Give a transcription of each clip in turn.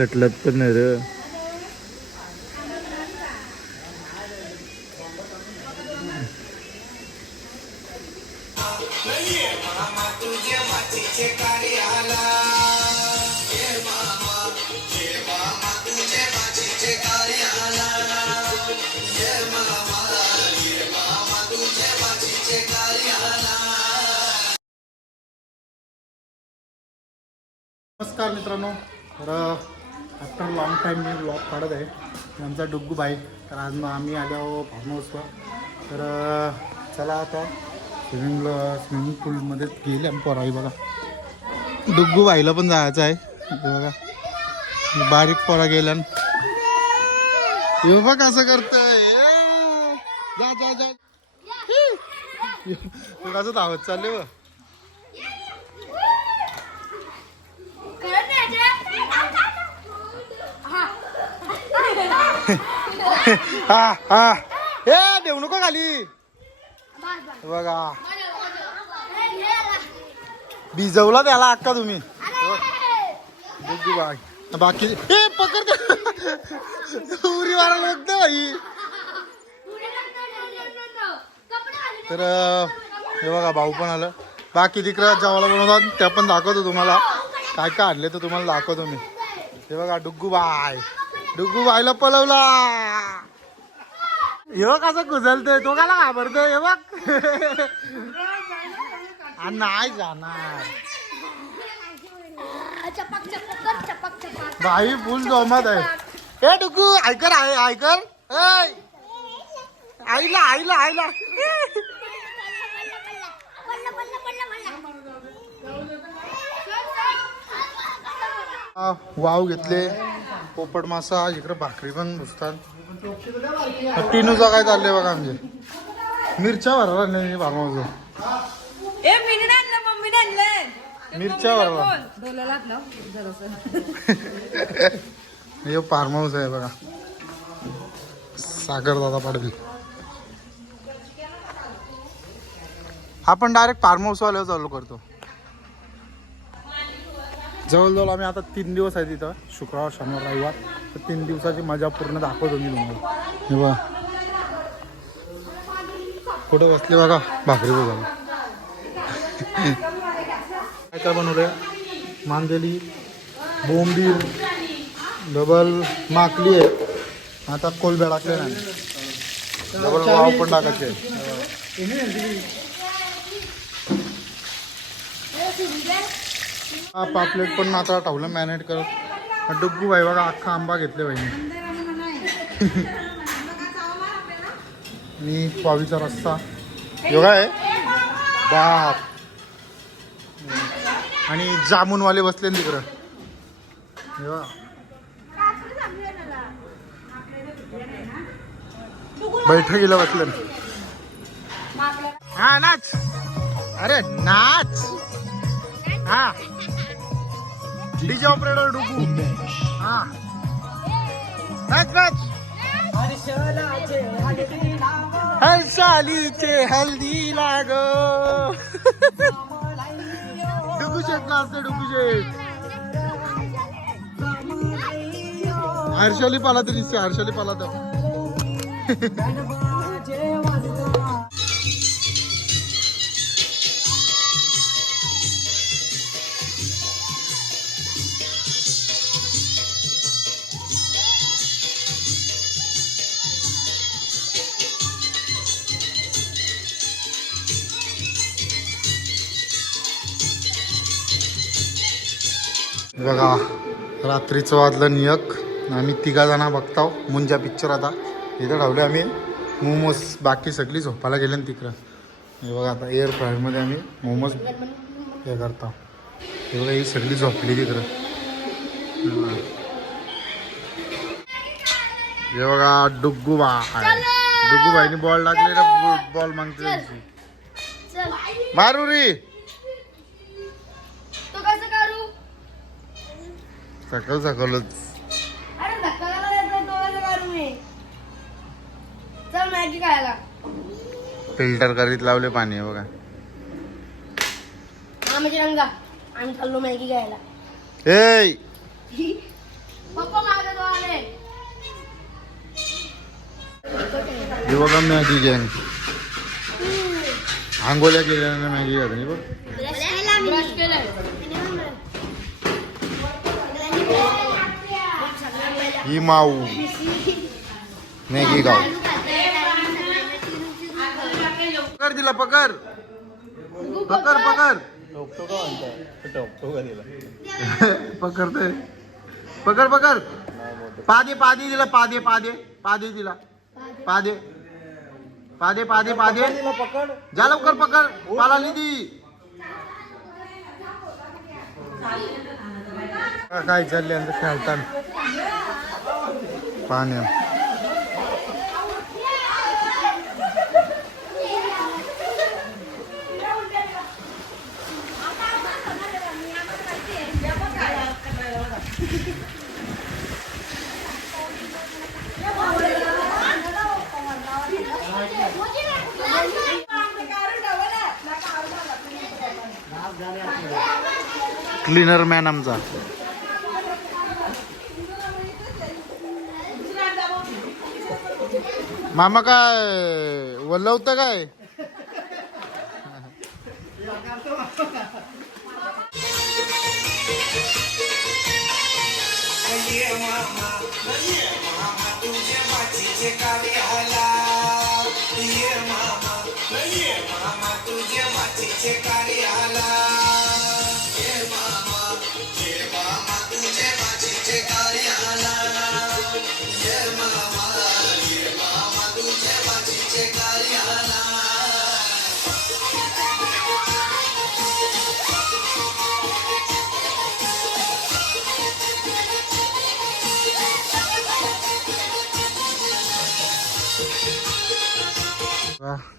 कटलत पण नाही रे. नमस्कार मित्रांनो. तर आफ्टर लॉंग टाईम मी ब्लॉग काढत आहे. आमचा डुग्गू बाई. तर आज आम्ही आलो फार्म हाऊसवर. तर चला आता स्विमिंग पूलमध्ये गेले आम्ही पोराई. बघा डुग्गू बाईला पण जायचं आहे. बघा बारीक पोरा गेल्या. हे बघ असं करतोय. जा जा जा कसं धावत चालले बघ. हा हा हे देऊ नको खाली. बघा भिजवला त्याला अक्का तुम्ही. बाकी हे पकड उरी वारा लागतं बाई. तर हे बघा भाऊ पण आलं. बाकी तिकडं जेवायला बनवतात त्या पण दाखवतो तुम्हाला. काय काय आणले तर तुम्हाला दाखवतो मी. हे बघा डुग्गू बाईला पलवला. हे बघ असं कुजलतोय. तो काला घाबरतोय. हे बघ नाही जाणार बाई. फुल जोमात आहे. हे डुग्गू ऐकर आहे ऐकर. आईला वाव घेतले. पोपट मासा इकडे भाकरी पण भुसतात. टिनूचा काय चाललंय बघा. आमचे मिरच्या भरला नाही भागवतो. मिरच्या भरला. हे फार्म हाऊस आहे बघा. सागर दादा पाडवी. आपण डायरेक्ट फार्म हाऊस वाल्यावर चालू करतो. जवळजवळ आम्ही आता 3 दिवस आहे तिथं. शुक्रवार शनिवार रविवार. तर 3 दिवसाची मजा पूर्ण दाखवतो मी तुम्हाला. हे बघा कुठं बसले बघा भाकरी बघा. काय काय बनवलंय. मांदेली बोंबील डबल माकली आहे. आता कोलब्या टाकले नाही. डबल वाव पण टाकायचे. हा पापलेट पण आता ठेवलं मॅरिनेट करत. डुग्गू बाई बघा अख्खा आंबा घेतले बाईने. मी पावीचा रस्ता योगा आहे बाप. आणि जामुनवाले बसले तिकडं. बैठकीला बसले. हा नाच. अरे नाच. हा डीजे ऑपरेटर डुग्गू. हा नाच नाच. हर्षालीचे हल्दी लाग. डुग्गू शेट नाचते. डुग्गू शेट. हर्षाली पाला तरी हर्षाली पाला तर. बघा रात्रीचं वाजलं नियक. आम्ही 3 जण बघताव मुंजा पिक्चर. आता इथं ठेवले आम्ही मोमोज. बाकी सगळी झोपायला गेले ना तिकडं. हे बघा आता एअर फ्रायरमध्ये आम्ही मोमोज हे करतो. हे बघा ही सगळी झोपली तिकडं. हे बघा डुग्गू बाईने बॉल टाकले ना. बॉल मागते मारू रे. सकाळच फिल्टर करीत लावले पाणी. आहे बघा आम्ही चाललो मॅगी घ्यायला. ए बघा मॅगी गँग आंघोळ्या केल्याने मॅगी घातली बघ. ही माऊ मॅगी गाव पकड दिला पकड पकड पकड पकडते पकड पकड पादे पादे दिला पादे पादे पादे दिला पादे पादे पादे पादे जा लवकर पकड पाला दी काय चालले खेळताना पाण्या क्लीनर मॅन आमचा मामा काय वल्लवतं काय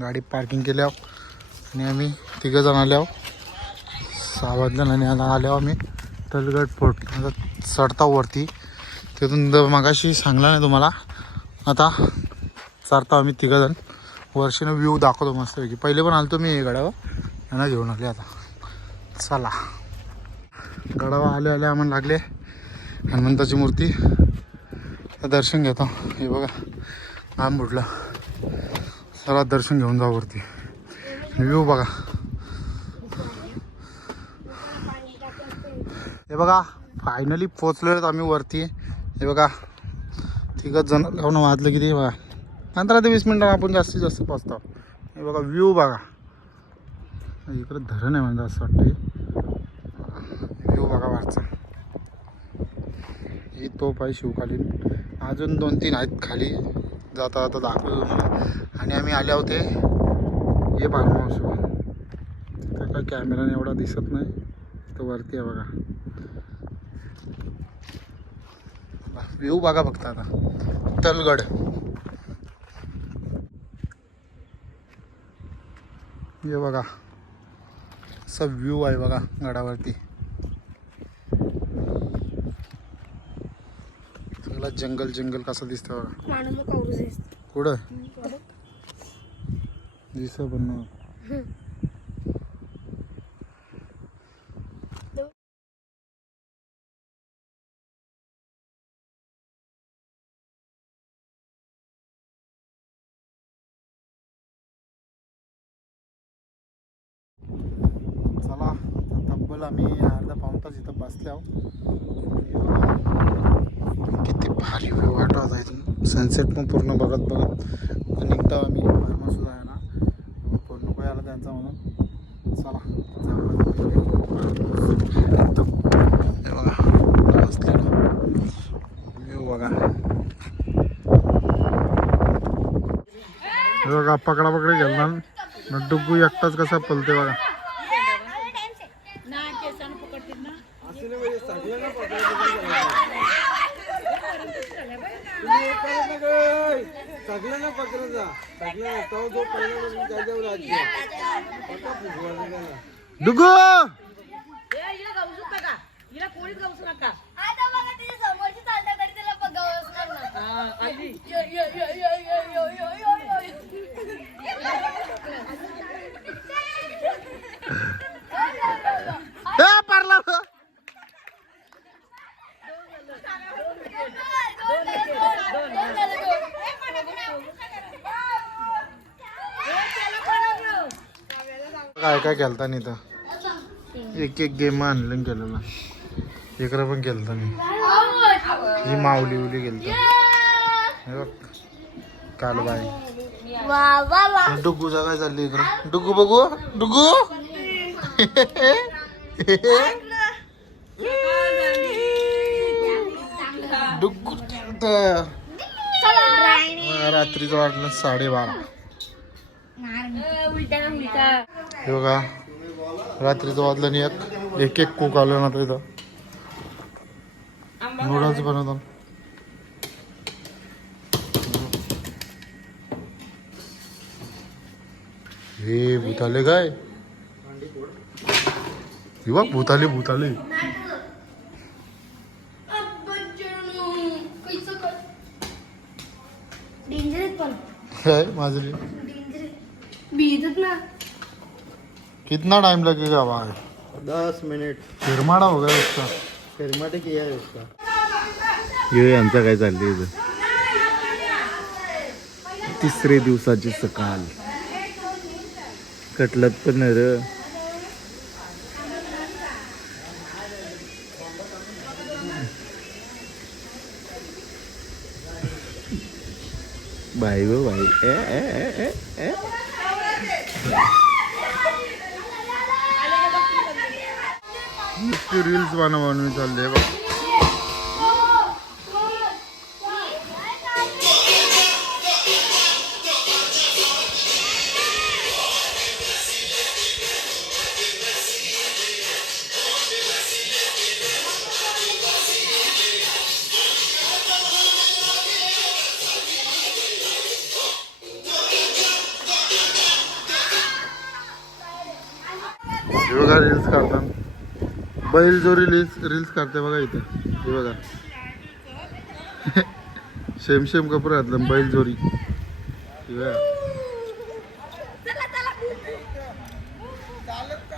गाडी पार्किंग केल्यावर आणि आम्ही तिघं जण आल्यावर 6 वाजल्याने आल्यावर आम्ही तलगड फोर्ट आता चढता वरती तिथून मगाशी सांगला नाही तुम्हाला आता चढता आम्ही तिघं जण वर्षीनं व्ह्यू दाखवतो मस्तपैकी. पहिले पण आलतो मी गडावर यांना घेऊन आले. आता चला गडावर आले आले आम्हाला लागले हनुमंताची मूर्ती दर्शन घेतो. हे बघा घाम बुडला. चला दर्शन घेऊन जाऊ वरती. व्ह्यू बघा हे बघा फायनली पोचलो आम्ही वरती. हे बघा तिघच जण लावून वाजलं किती बघा 15 ते 20 मिनटं आपण जास्तीत जास्त पोचतो. हे बघा व्ह्यू बघा इकडे धरण आहे म्हणजे असं वाटतं. व्ह्यू बघा वरचा ही तोफ आहे शिवकालीन. अजून 2-3 आहेत खाली जाता जाता दाखवतो तुम्हाला. आणि आम्ही आले होते हे फार्म हाऊस त्याचा कॅमेराने एवढा दिसत नाही तो वरती आहे बघा. व्ह्यू बघा फक्त आता तलगड हे बघा असा व्ह्यू आहे बघा गडावरती. सगळा जंगल जंगल कसं दिसतं बघा. कुठं दिसत पण चला तब्बल आम्ही अर्धा पाऊण तास इथं बसले आहोत. किती भारी व्ह्यू वाटत आहे इथून. सनसेट पण पूर्ण बघत बघत निघतो आम्ही फार्महाऊसला आहे ना. फोन नको आला त्यांचा म्हणून चला बघा व्ह्यू बघा. बघा पकडा पकडे गेला ना डुग्गू एकटाच कसा पलते बघा. सगळ्यांना पकडायचा सगळ्यांना तो जो पहिला त्याच्यावर राज्य डुग्गू हिला कोणीच गावसू नका. आता बघा तिच्या समोरची चालता तरी त्याला बघावंच पारला काय काय खेळता नाही तर एक एक गेम आणलं केलेला इकडं पण खेळता नाही ही माऊली उली गेलता हे बघ काल बाय डुग्गूचा काय चालली इकडं डुग्गू बघू डुग्गू डुग्गू रात्रीचं वाटलं 12:30 हे बघा रात्रीचं वाजलं नाही एक एक कोक आलं ना तिथं नूडल्स बनवतो हे भूताले काय हे बघ भूताले भूताले काय माझे कितना टाइम लगेगा वहाँ 10 मिनिट फिरमाडा हो गया उसका फिरमाटे किया है उसका हे आमचा काय चाललंय इथं. तिसरे दिवसाची सकाळ कटलत पण नाही र बाई गो बाई ए ए ए ए नुसती रील्स बनवून चालले बघ हे बघा रील्स काढतात बैल जो रील्स काढते बघा इथे हे बघा शेम शेम कपडे घातलं बैल जोरी हे बघा.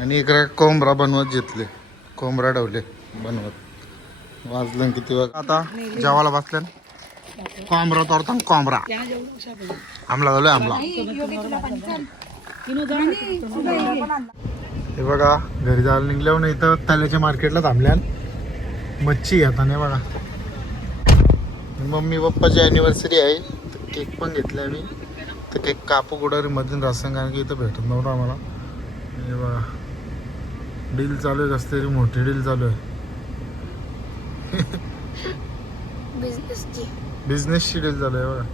आणि इकडे कोंबरा बनवत घेतले कोंबरा ठेवले बनवत वाजलं किती बघा आता जेवायला बसल्यान कोंबरा तोडता कोंबरा आमला झालोय आमला हे बघा घरी जायला निघल्यावर नाही तर तल्याच्या मार्केटला थांबल्यान मच्छी घेता नाही बघा मम्मी पप्पाची ॲनिव्हर्सरी आहे तर केक पण घेतलाय मी तर केक कापू कुडारी मधून रासन कारण की इथं भेटत नव्हतं आम्हाला हे बघा डील चालू आहे कसं तरी मोठी डील चालू आहे बिझनेसची डील चालू आहे बघा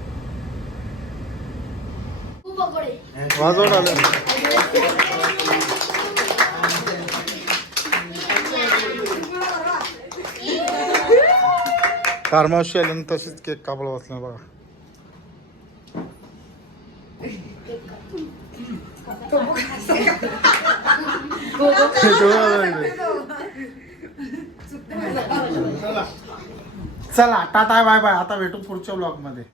वाजवून आलं फार्माऊसशी आल्यानंतर तशीच केक कापला बसला बघा चला टाटा बाय बाय आता भेटू पुढच्या ब्लॉग मध्ये.